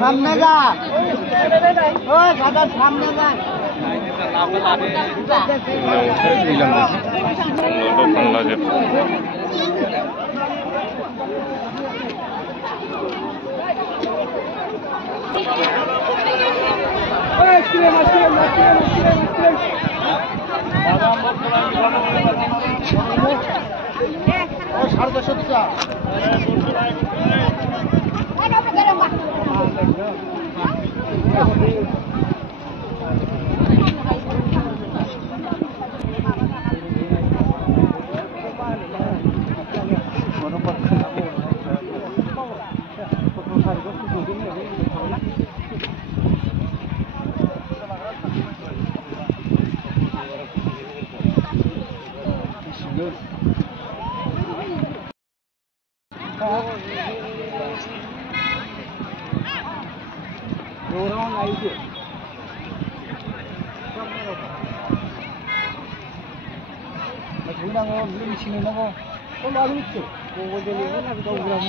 সামনে যা, ওই দাদা সামনে যা। সাড়ে 10 দিচ্ছা orang lain je. Nak bilang orang belum sini nak. Kau lalu tu. Kau jadi ni nak tahu.